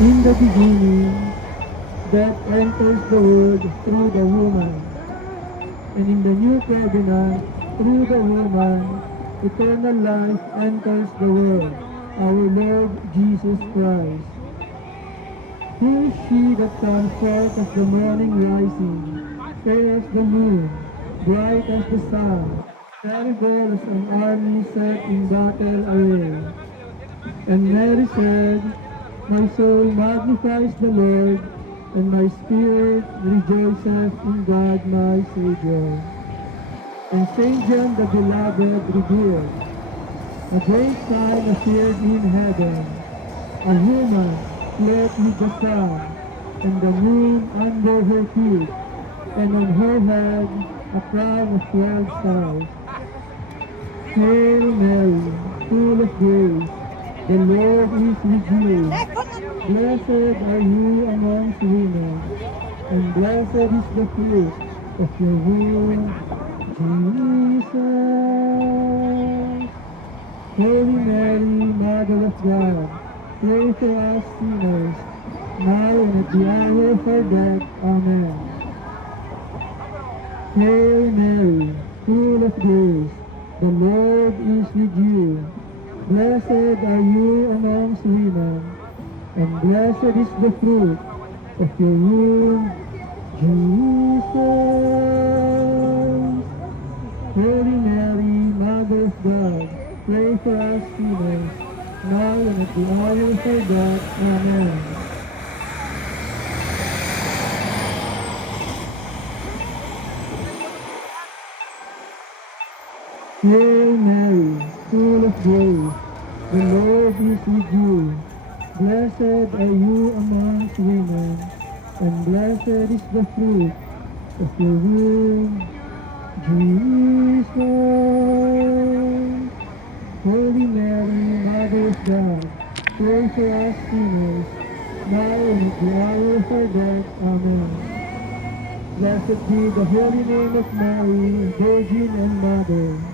In the beginning, that enters the world through the woman, and in the new covenant, through the woman, eternal life enters the world, our Lord Jesus Christ. Who is she that comes forth as the morning rising, fair as the moon, bright as the sun, terrible as an army set in battle array? And Mary said, my soul magnifies the Lord, and my spirit rejoiceth in God my Savior. And Saint John the Beloved revealed, a great sign appeared in heaven, a woman clothed with the sun, and the moon under her feet, and on her head a crown of 12 stars. Hail Mary, full of grace, the Lord is with you. Blessed are you amongst women, and blessed is the fruit of your womb, Jesus. Holy Mary, Mother of God, pray for us sinners, now and at the hour of our death. Amen. Hail Mary, full of grace, the Lord is with you. Blessed are you amongst women, and blessed is the fruit of your womb, Jesus. Holy Mary, Mother of God, pray for us sinners, now and at the hour of our death. Amen. Hail Mary, full of grace, the Lord is with you. Blessed are you amongst women, and blessed is the fruit of your womb, Jesus. Holy Mary, Mother of God, pray for us sinners, now and at the hour of our death. Amen. Blessed be the holy name of Mary, Virgin and Mother.